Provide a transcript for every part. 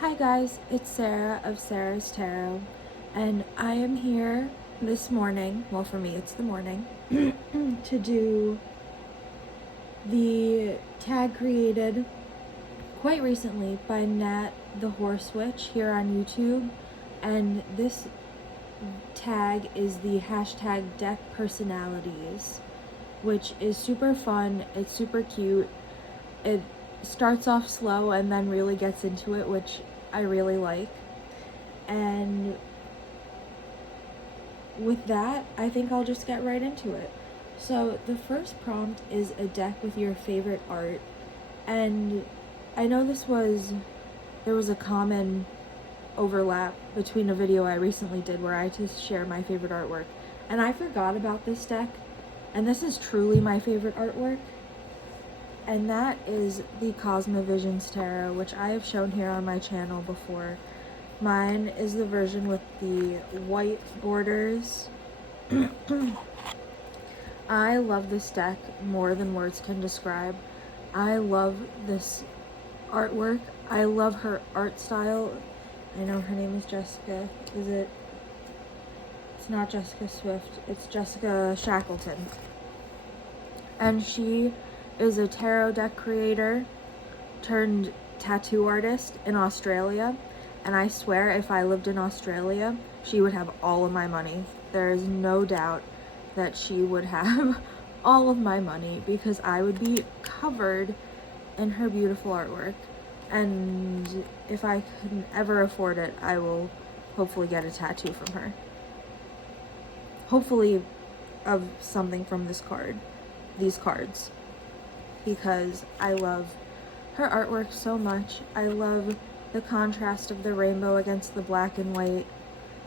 Hi guys, it's Sarah of Sarah's Tarot, and I am here this morning, well for me it's the morning, to do the tag created quite recently by Nat the Horse Witch here on YouTube, and this tag is the hashtag deck personalities, which is super fun, it's super cute, it starts off slow and then really gets into it, which I really like. And with that, I think I'll just get right into it. So the first prompt is a deck with your favorite art, and I know there was a common overlap between a video I recently did where I just share my favorite artwork, and I forgot about this deck, and this is truly my favorite artwork, and that is the Cosmovisions Tarot, which I have shown here on my channel before. Mine is the version with the white borders. I love this deck more than words can describe. I love this artwork. I love her art style. I know her name is Jessica. It's not Jessica Swift. It's Jessica Shackleton. And she is a tarot deck creator turned tattoo artist in Australia. And I swear if I lived in Australia, she would have all of my money. There is no doubt that she would have all of my money because I would be covered in her beautiful artwork. And if I can ever afford it, I will hopefully get a tattoo from her. Hopefully of something from these cards. Because I love her artwork so much. I love the contrast of the rainbow against the black and white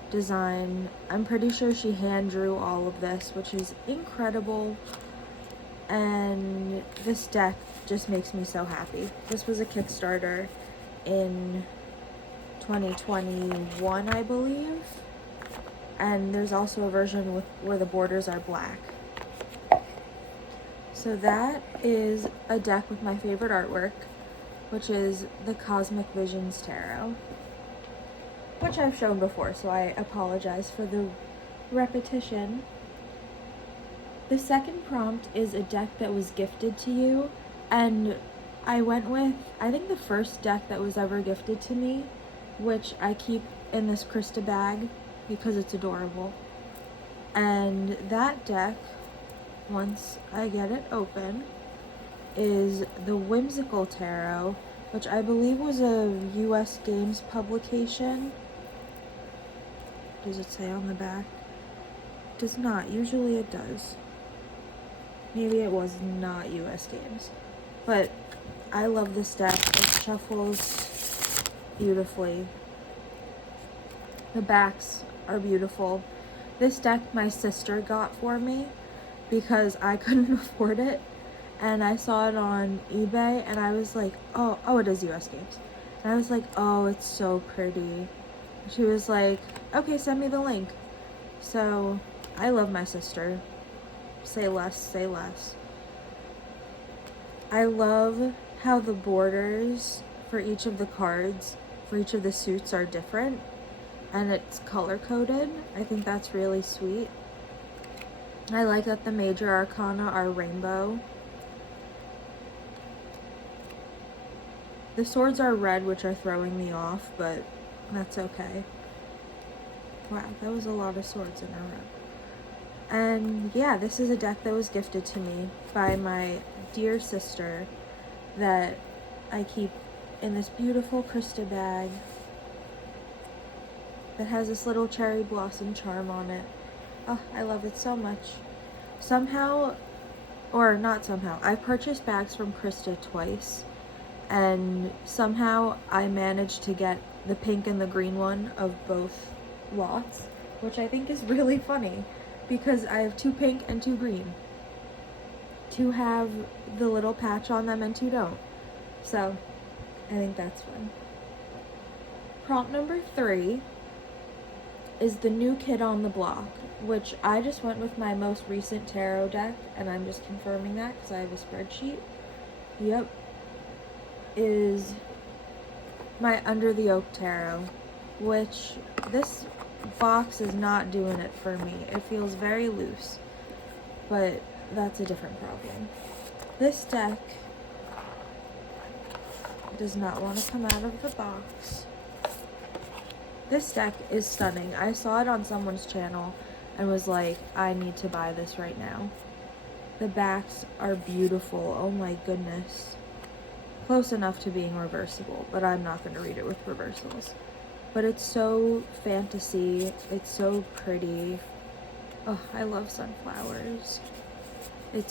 design. I'm pretty sure she hand drew all of this, which is incredible. And this deck just makes me so happy. This was a Kickstarter in 2021, I believe. And there's also a version where the borders are black. So that is a deck with my favorite artwork, which is the Cosmic Visions Tarot, which I've shown before, so I apologize for the repetition. The second prompt is a deck that was gifted to you, and I went with, I think the first deck that was ever gifted to me, which I keep in this Krista bag because it's adorable. And that deck, once I get it open, is the Whimsical Tarot, which I believe was a US Games publication. Does it say on the back? It does not. Usually it does. Maybe it was not US Games. But I love this deck. It shuffles beautifully. The backs are beautiful. This deck my sister got for me because I couldn't afford it, and I saw it on eBay, and I was like, oh, it is US Games. And I was like, oh, it's so pretty. She was like, okay, send me the link. So, I love my sister. Say less, say less. I love how the borders for each of the cards, for each of the suits are different, and it's color-coded. I think that's really sweet. I like that the major arcana are rainbow. The swords are red, which are throwing me off, but that's okay. Wow, that was a lot of swords in a row. And yeah, this is a deck that was gifted to me by my dear sister that I keep in this beautiful Krista bag that has this little cherry blossom charm on it. Oh, I love it so much. Somehow, or not somehow, I purchased bags from Krista twice, and somehow I managed to get the pink and the green one of both lots, which I think is really funny because I have 2 pink and 2 green. 2 have the little patch on them and 2 don't. So, I think that's fun. Prompt number 3 is the new kid on the block, which I just went with my most recent tarot deck, and I'm just confirming that because I have a spreadsheet. Yep. Is my Under the Oak Tarot, which this box is not doing it for me. It feels very loose, but that's a different problem. This deck does not want to come out of the box. This deck is stunning. I saw it on someone's channel and was like, I need to buy this right now. The backs are beautiful. Oh my goodness. Close enough to being reversible, but I'm not going to read it with reversals. But it's so fantasy. It's so pretty. Oh, I love sunflowers. It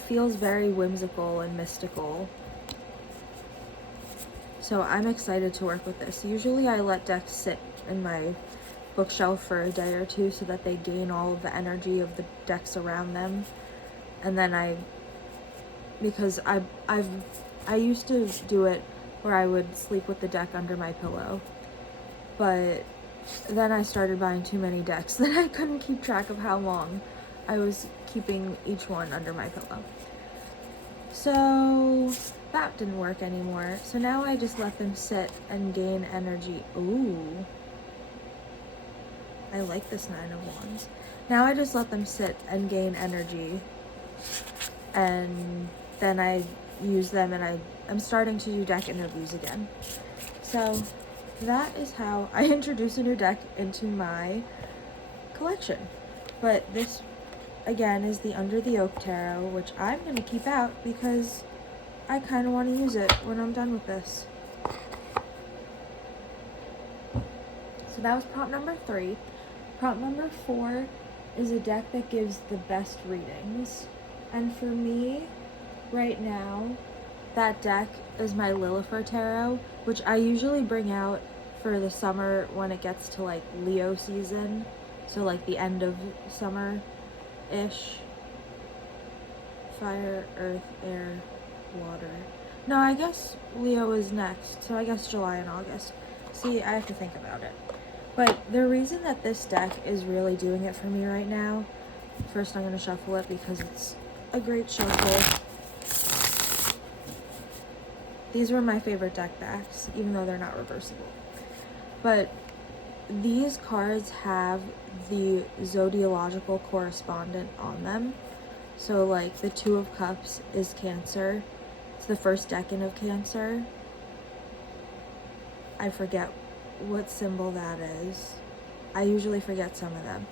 feels very whimsical and mystical. So I'm excited to work with this. Usually I let decks sit in my bookshelf for a day or two so that they gain all of the energy of the decks around them. And then because I used to do it where I would sleep with the deck under my pillow. But then I started buying too many decks that I couldn't keep track of how long I was keeping each one under my pillow. So that didn't work anymore. So now I just let them sit and gain energy. Ooh. I like this 9 of Wands. Now I just let them sit and gain energy. And then I use them, and I'm starting to do deck interviews again. So that is how I introduce a new deck into my collection. But this, again, is the Under the Oak Tarot, which I'm going to keep out because I kind of want to use it when I'm done with this. So that was prompt number 3. Prompt number 4 is a deck that gives the best readings. And for me, right now, that deck is my Lillifer Tarot, which I usually bring out for the summer when it gets to like Leo season. So like the end of summer-ish. Fire, earth, air, water. No, I guess Leo is next. So I guess July and August. See, I have to think about it. But the reason that this deck is really doing it for me right now, first I'm going to shuffle it because it's a great shuffle. These were my favorite deck backs, even though they're not reversible. But these cards have the zodiological correspondent on them. So like the 2 of Cups is Cancer. It's the first decan of Cancer. I forget what symbol that is. I usually forget some of them.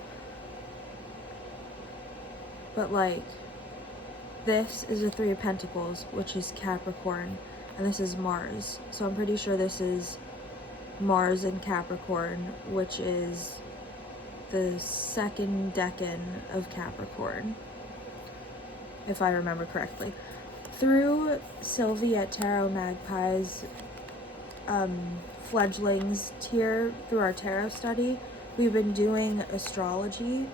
But like, this is the 3 of Pentacles, which is Capricorn, and this is Mars. So I'm pretty sure this is Mars in Capricorn, which is the 2nd decan of Capricorn, if I remember correctly. Through Sylvie at Tarot Magpie's fledglings tier, through our tarot study, we've been doing astrology,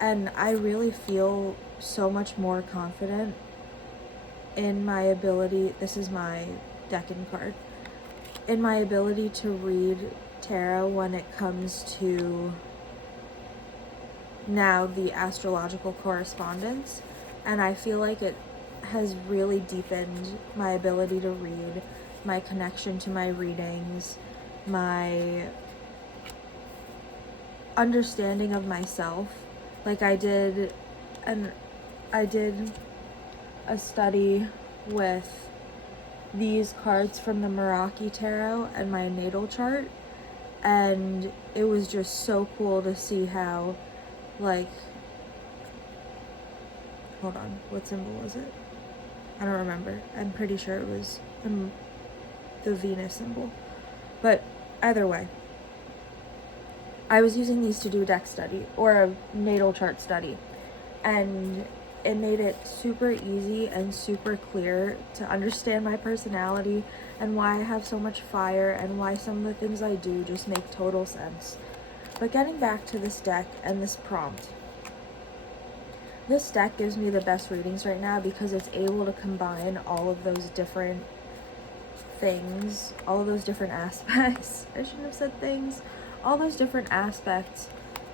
and I really feel so much more confident in my ability, this is my decan card, in my ability to read tarot when it comes to now the astrological correspondence. And I feel like it has really deepened my ability to read, my connection to my readings, my understanding of myself. Like I did a study with these cards from the Meraki Tarot and my natal chart, and it was just so cool to see how, like, hold on, what symbol was it? I don't remember. I'm pretty sure it was the Venus symbol. But either way, I was using these to do a deck study, or a natal chart study, and it made it super easy and super clear to understand my personality and why I have so much fire and why some of the things I do just make total sense. But getting back to this deck and this prompt, this deck gives me the best readings right now because it's able to combine all of those different things, all of those different aspects. I shouldn't have said things. All those different aspects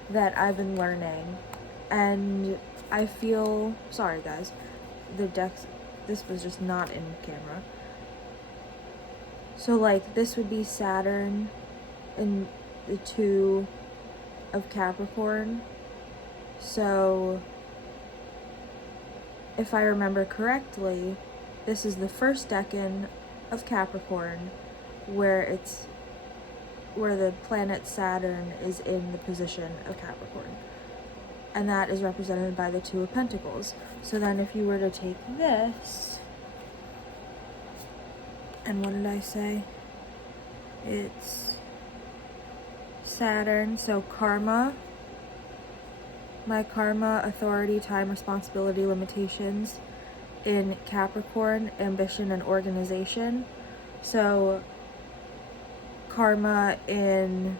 that I've been learning. And I feel, sorry guys, the decks, this was just not in camera. So like this would be Saturn in the 2 of Capricorn. So if I remember correctly, this is the first decan of Capricorn where the planet Saturn is in the position of Capricorn. And that is represented by the 2 of Pentacles. So then if you were to take this, and what did I say? It's Saturn, so karma, my karma, authority, time, responsibility, limitations in Capricorn, ambition and organization. So karma in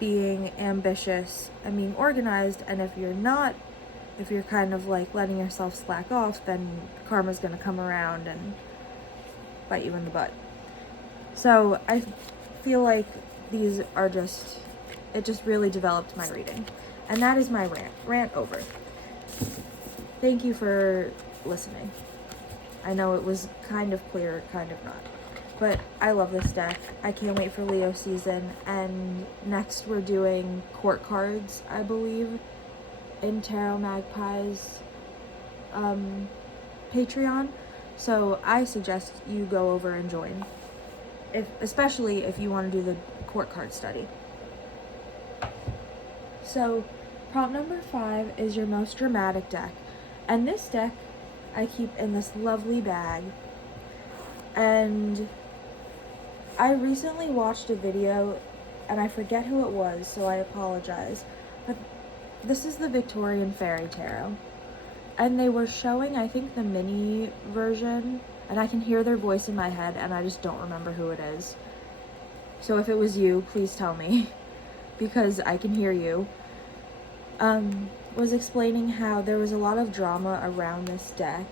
being ambitious and being organized, and if you're kind of like letting yourself slack off, then karma's gonna come around and bite you in the butt. So I feel like these are it just really developed my reading. And that is my rant over. Thank you for listening. I know it was kind of clear, kind of not. But I love this deck. I can't wait for Leo season. And next we're doing court cards, I believe, in Tarot Magpie's Patreon. So I suggest you go over and join, especially if you want to do the court card study. So prompt number 5 is your most dramatic deck. And this deck I keep in this lovely bag. And I recently watched a video, and I forget who it was, so I apologize. But this is the Victorian Fairy Tarot. And they were showing, I think, the mini version, and I can hear their voice in my head, and I just don't remember who it is. So if it was you, please tell me, because I can hear you. Was explaining how there was a lot of drama around this deck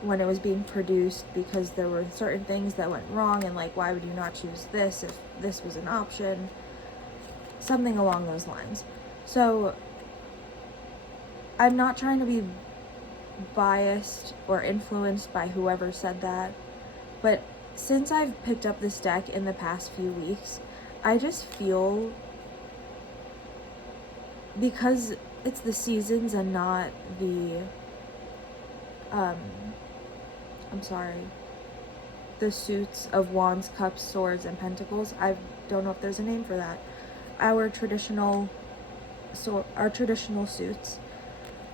when it was being produced, because there were certain things that went wrong, and like, why would you not choose this if this was an option? Something along those lines. So I'm not trying to be biased or influenced by whoever said that, but since I've picked up this deck in the past few weeks, I just feel, because it's the seasons and not the the suits of Wands, Cups, Swords, and Pentacles. I don't know if there's a name for that. Our traditional suits.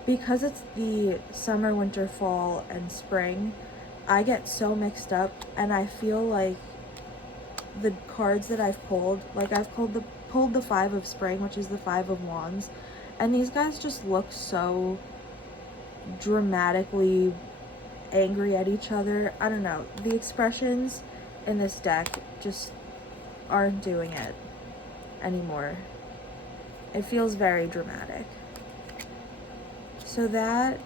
Because it's the summer, winter, fall, and spring, I get so mixed up, and I feel like the cards that I've pulled, like I've pulled the 5 of Spring, which is the 5 of Wands, and these guys just look so dramatically angry at each other. I don't know. The expressions in this deck just aren't doing it anymore. It feels very dramatic. So that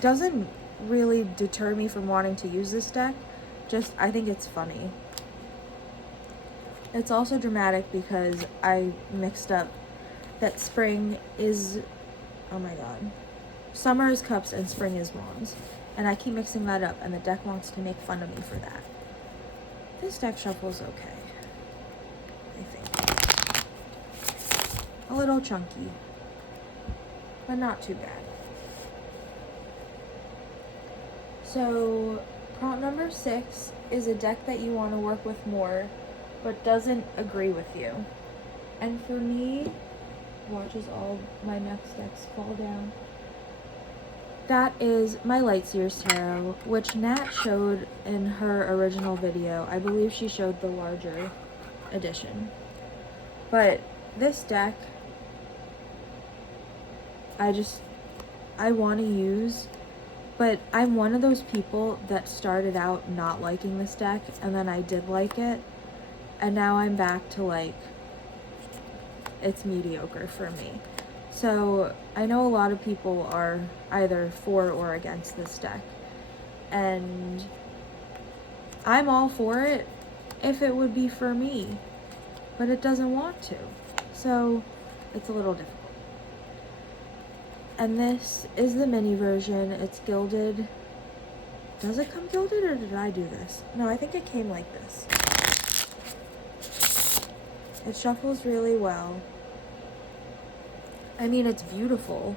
doesn't really deter me from wanting to use this deck. Just, I think it's funny. It's also dramatic because I mixed up that spring is, oh my god, summer is cups and spring is wands. And I keep mixing that up, and the deck wants to make fun of me for that. This deck shuffle's okay, I think. A little chunky, but not too bad. So prompt number 6 is a deck that you want to work with more, but doesn't agree with you. And for me, watches all my next decks fall down. That is my Lightseers Tarot, which Nat showed in her original video. I believe she showed the larger edition. But this deck, I want to use, but I'm one of those people that started out not liking this deck, and then I did like it, and now I'm back to like, it's mediocre for me. So I know a lot of people are either for or against this deck, and I'm all for it if it would be for me, but it doesn't want to, so it's a little difficult. And this is the mini version. It's gilded Does it come gilded, or did I do this? No, I think it came like this. It shuffles really well. I mean, it's beautiful.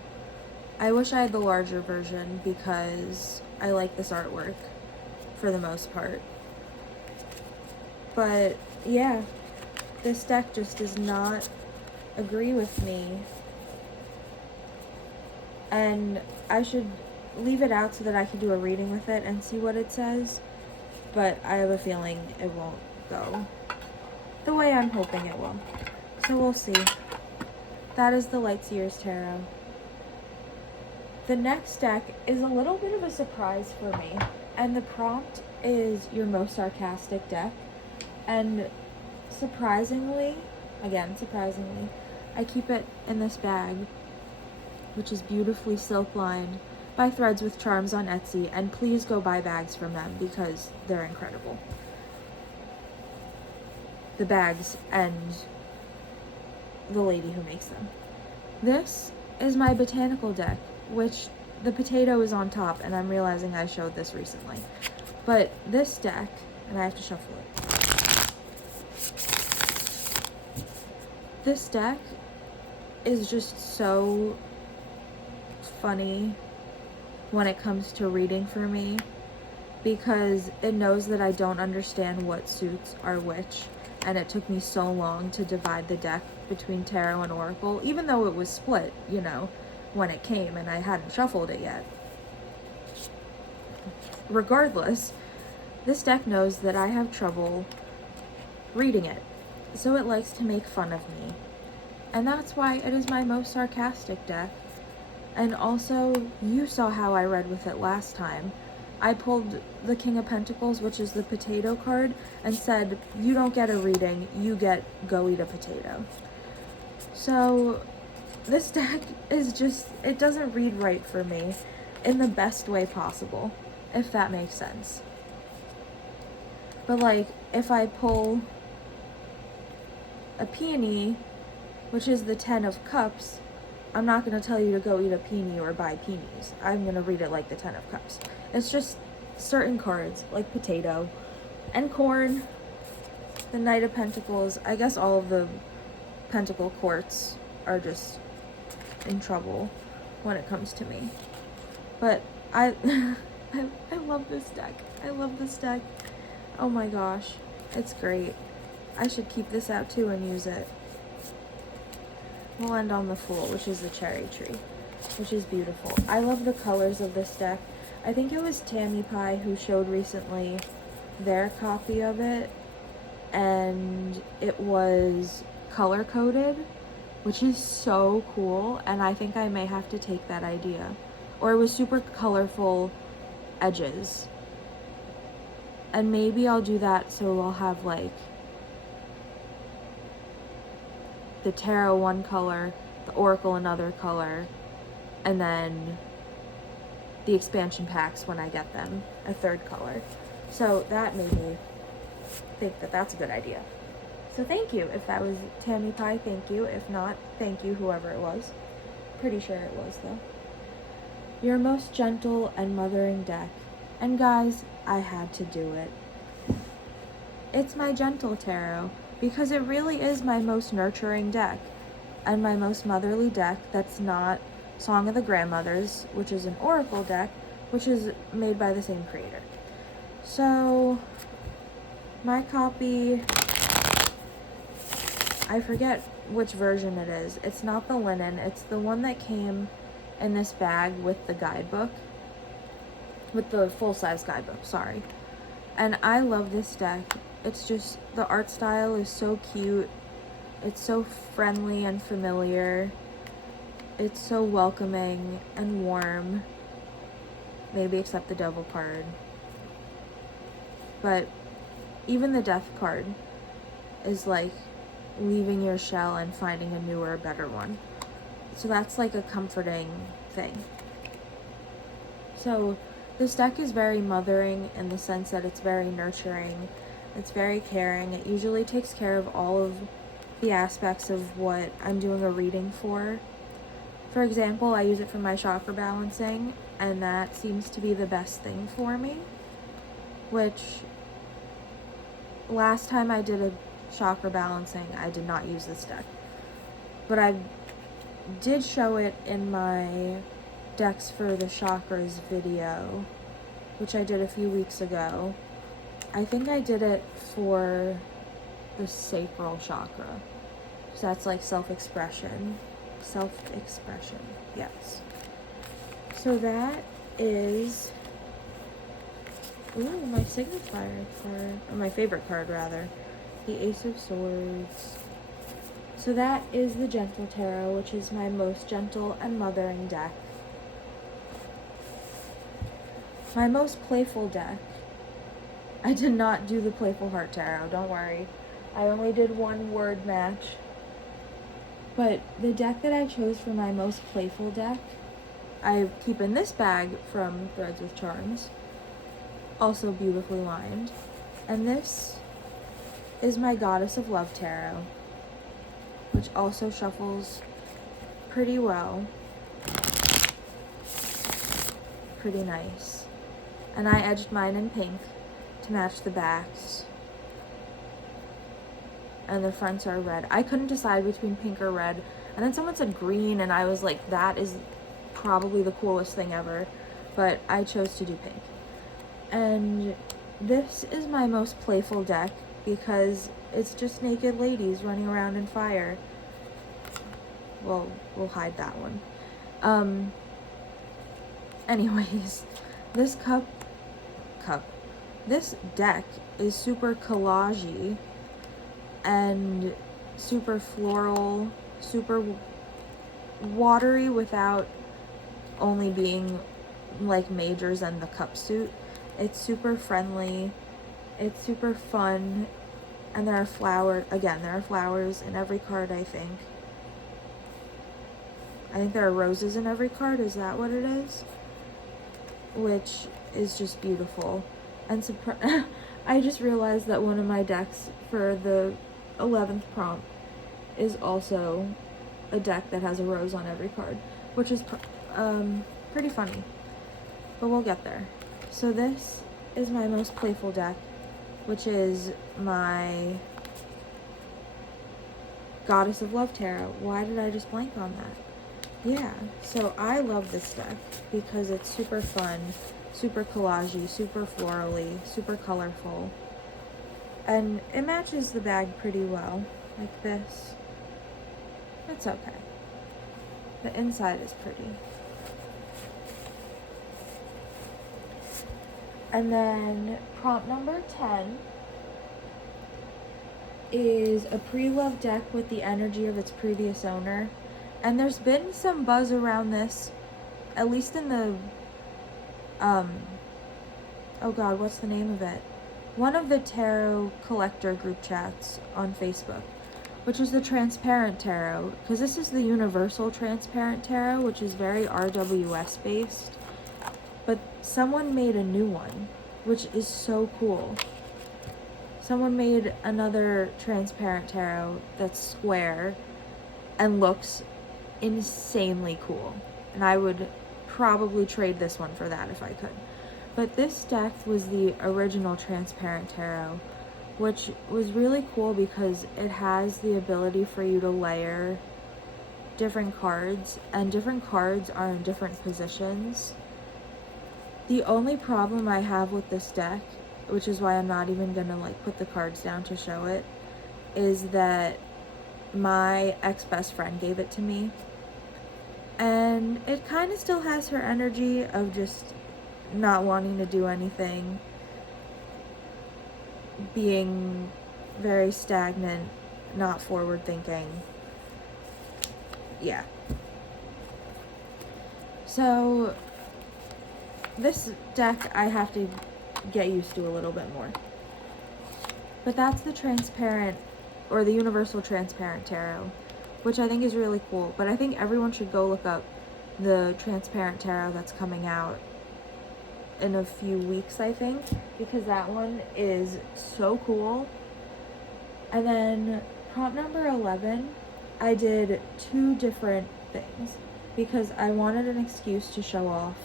I wish I had the larger version because I like this artwork for the most part. But yeah, this deck just does not agree with me. And I should leave it out so that I can do a reading with it and see what it says. But I have a feeling it won't go the way I'm hoping it will. So we'll see. That is the Lightseers Tarot. The next deck is a little bit of a surprise for me. And the prompt is your most sarcastic deck. And surprisingly, I keep it in this bag, which is beautifully silk lined by Threads with Charms on Etsy. And please go buy bags from them because they're incredible. The bags and the lady who makes them. This is my botanical deck, which the potato is on top, and I'm realizing I showed this recently. But this deck, and I have to shuffle it. This deck is just so funny when it comes to reading for me because it knows that I don't understand what suits are which. And it took me so long to divide the deck between Tarot and Oracle, even though it was split, you know, when it came and I hadn't shuffled it yet. Regardless, this deck knows that I have trouble reading it, so it likes to make fun of me. And that's why it is my most sarcastic deck. And also, you saw how I read with it last time. I pulled the King of Pentacles, which is the potato card, and said, you don't get a reading, you get go eat a potato. So this deck is just, it doesn't read right for me in the best way possible, if that makes sense. But like, if I pull a peony, which is the 10 of Cups, I'm not going to tell you to go eat a peony or buy peonies. I'm going to read it like the 10 of Cups. It's just certain cards, like potato and corn, the Knight of Pentacles. I guess all of the Pentacle courts are just in trouble when it comes to me. But I love this deck. I love this deck. Oh my gosh, it's great. I should keep this out too and use it. We'll end on the Fool, which is the cherry tree, which is beautiful. I love the colors of this deck. I think it was Tammy Pie who showed recently their copy of it, and it was color-coded, which is so cool, and I think I may have to take that idea. Or it was super colorful edges. And maybe I'll do that so I'll have, like, the tarot one color, the oracle another color, and then the expansion packs when I get them a third color. So that made me think that that's a good idea. So thank you. If that was Tammy Pie, thank you. If not, thank you, whoever it was. Pretty sure it was, though. Your most gentle and mothering deck. And guys, I had to do it. It's my gentle tarot because it really is my most nurturing deck and my most motherly deck that's not Song of the Grandmothers, which is an oracle deck, which is made by the same creator. So my copy, I forget which version it is. It's not the linen. It's the one that came in this bag with the guidebook, with the full-size guidebook, sorry. And I love this deck. It's just, the art style is so cute. It's so friendly and familiar. It's so welcoming and warm. Maybe except the devil card. But even the death card is like leaving your shell and finding a newer, better one. So that's like a comforting thing. So this deck is very mothering in the sense that it's very nurturing. It's very caring. It usually takes care of all of the aspects of what I'm doing a reading for. For example, I use it for my chakra balancing, and that seems to be the best thing for me. which last time I did a chakra balancing, I did not use this deck. But I did show it in my decks for the chakras video, which I did a few weeks ago. I think I did it for the sacral chakra. So that's like self-expression. Self-expression, yes. So that is, ooh, my signifier card, or my favorite card rather, the Ace of Swords. So that is the Gentle Tarot, which is my most gentle and mothering deck. My most playful deck, I did not do the Playful Heart Tarot, don't worry. I only did one word match. But the deck that I chose for my most playful deck, I keep in this bag from Threads with Charms, also beautifully lined. And this is my Goddess of Love Tarot, which also shuffles pretty well. Pretty nice. And I edged mine in pink to match the backs. And the fronts are red. I couldn't decide between pink or red. And then someone said green, and I was like, that is probably the coolest thing ever. But I chose to do pink. And this is my most playful deck because it's just naked ladies running around in fire. Well, we'll hide that one. Anyways, this this deck is super collage-y and super floral, super watery without only being like majors and the cup suit. It's super friendly, it's super fun, and there are flowers in every card, I think. I think there are roses in every card, is that what it is? Which is just beautiful. And I just realized that one of my decks for the 11th prompt is also a deck that has a rose on every card, which is pretty funny, but we'll get there. So this is my most playful deck, which is my Goddess of Love Tarot. Why did I just blank on that? Yeah, so I love this deck because it's super fun, super collage-y, super florally, super colorful. And it matches the bag pretty well, like this. It's okay. The inside is pretty. And then prompt number 10 is a Prelove deck with the energy of its previous owner. And there's been some buzz around this, at least in the, oh god, what's the name of it? One of the tarot collector group chats on Facebook, which is the Transparent Tarot, because this is the Universal Transparent Tarot, which is very RWS based, but someone made a new one, which is so cool. Someone made another Transparent Tarot that's square and looks insanely cool, and I would probably trade this one for that if I could. But this deck was the original Transparent Tarot, which was really cool because it has the ability for you to layer different cards, and different cards are in different positions. The only problem I have with this deck, which is why I'm not even gonna like put the cards down to show it, is that my ex-best friend gave it to me, and it kind of still has her energy of just not wanting to do anything, being very stagnant, not forward thinking. Yeah. So this deck I have to get used to a little bit more. But that's the Transparent, or the Universal Transparent Tarot, which I think is really cool. But I think everyone should go look up the Transparent Tarot that's coming out in a few weeks, I think, because that one is so cool. And then prompt number 11, I did 2 different things because I wanted an excuse to show off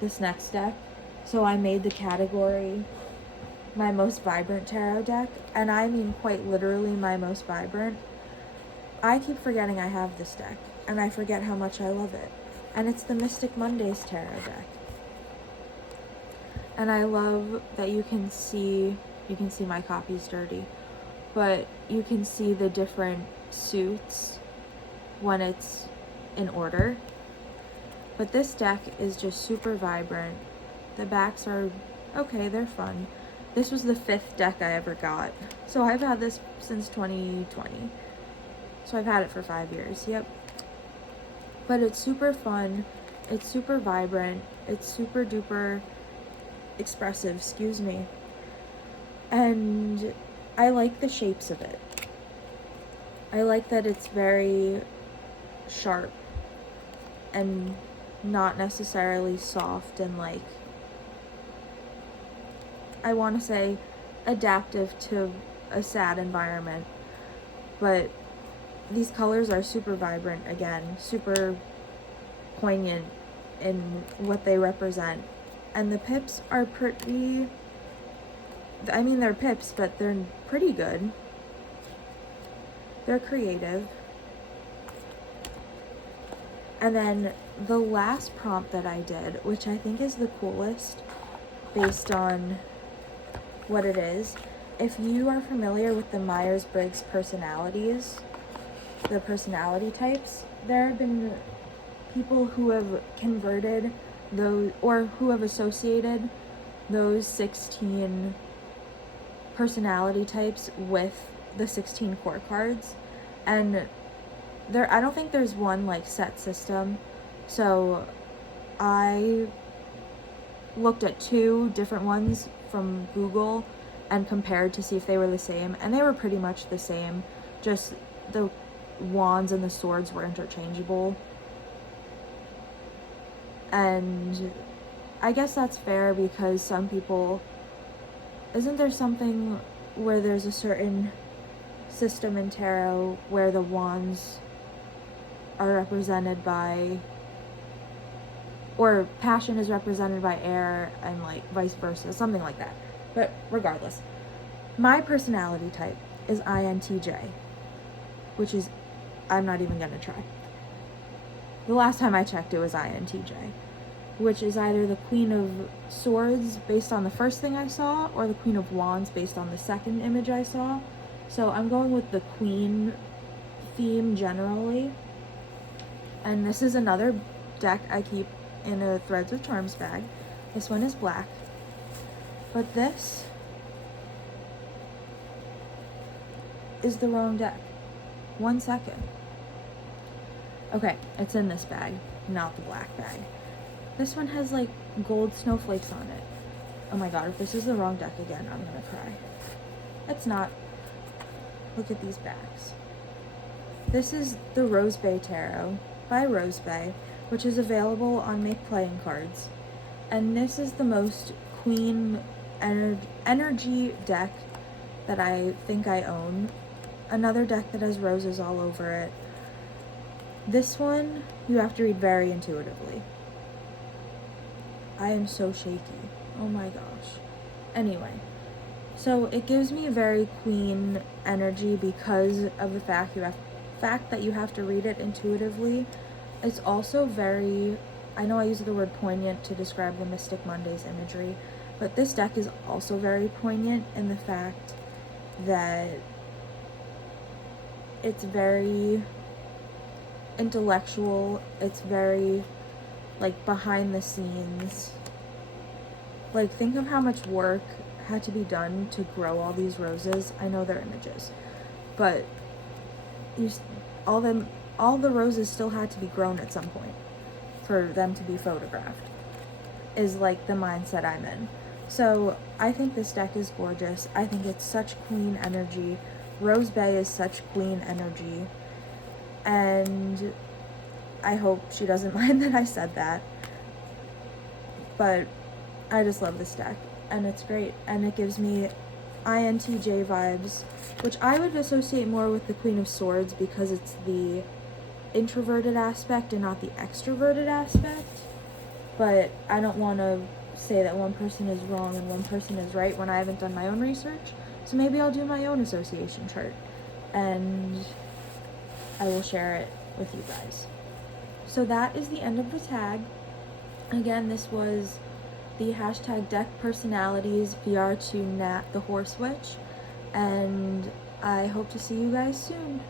this next deck. So I made the category my most vibrant tarot deck, and I mean quite literally my most vibrant. I keep forgetting I have this deck, and I forget how much I love it. And it's the Mystic Mondays tarot deck. And I love that you can see my copy's dirty, but you can see the different suits when it's in order. But this deck is just super vibrant. The backs are okay, they're fun. This was the 5th deck I ever got. So I've had this since 2020. So I've had it for 5 years, yep. But it's super fun, it's super vibrant, it's super duper expressive, excuse me. And I like the shapes of it. I like that it's very sharp and not necessarily soft and like, I want to say adaptive to a sad environment. But these colors are super vibrant again, super poignant in what they represent. And the pips are pretty, I mean they're pips, but they're pretty good. They're creative. And then the last prompt that I did, which I think is the coolest based on what it is, if you are familiar with the Myers Briggs personalities, the personality types, there have been people who have converted those, or who have associated those 16 personality types with the 16 core cards. And I don't think there's one like set system. So I looked at 2 different ones from Google and compared to see if they were the same, and they were pretty much the same, just the wands and the swords were interchangeable. And I guess that's fair because some people, isn't there something where there's a certain system in tarot where the wands are represented by, or passion is represented by air and like vice versa, something like that. But regardless, my personality type is INTJ, which is, I'm not even gonna try. The last time I checked, it was INTJ, which is either the Queen of Swords based on the first thing I saw, or the Queen of Wands based on the second image I saw. So I'm going with the Queen theme generally. And this is another deck I keep in a Threads with Charms bag. This one is black. But this is the wrong deck. 1 second. Okay, it's in this bag, not the black bag. This one has like gold snowflakes on it. Oh my god, if this is the wrong deck again, I'm gonna cry. It's not. Look at these bags. This is the Rose Bay Tarot by Rose Bay, which is available on Make Playing Cards. And this is the most queen energy deck that I think I own. Another deck that has roses all over it. This one, you have to read very intuitively. I am so shaky. Oh my gosh. Anyway, so it gives me a very queen energy because of the fact that you have to read it intuitively. It's also very, I know I use the word poignant to describe the Mystic Mondays imagery, but this deck is also very poignant in the fact that it's very intellectual, it's very like behind the scenes. Like, think of how much work had to be done to grow all these roses. I know they're images, but all the roses still had to be grown at some point for them to be photographed, is like the mindset I'm in. So I think this deck is gorgeous. I think it's such queen energy. Rose Bay is such queen energy, and I hope she doesn't mind that I said that, but I just love this deck, and it's great, and it gives me INTJ vibes, which I would associate more with the Queen of Swords because it's the introverted aspect and not the extroverted aspect, but I don't want to say that one person is wrong and one person is right when I haven't done my own research. So maybe I'll do my own association chart and I will share it with you guys. So that is the end of the tag. Again, this was the hashtag deck personalities VR to Nat the Horse Witch, and I hope to see you guys soon.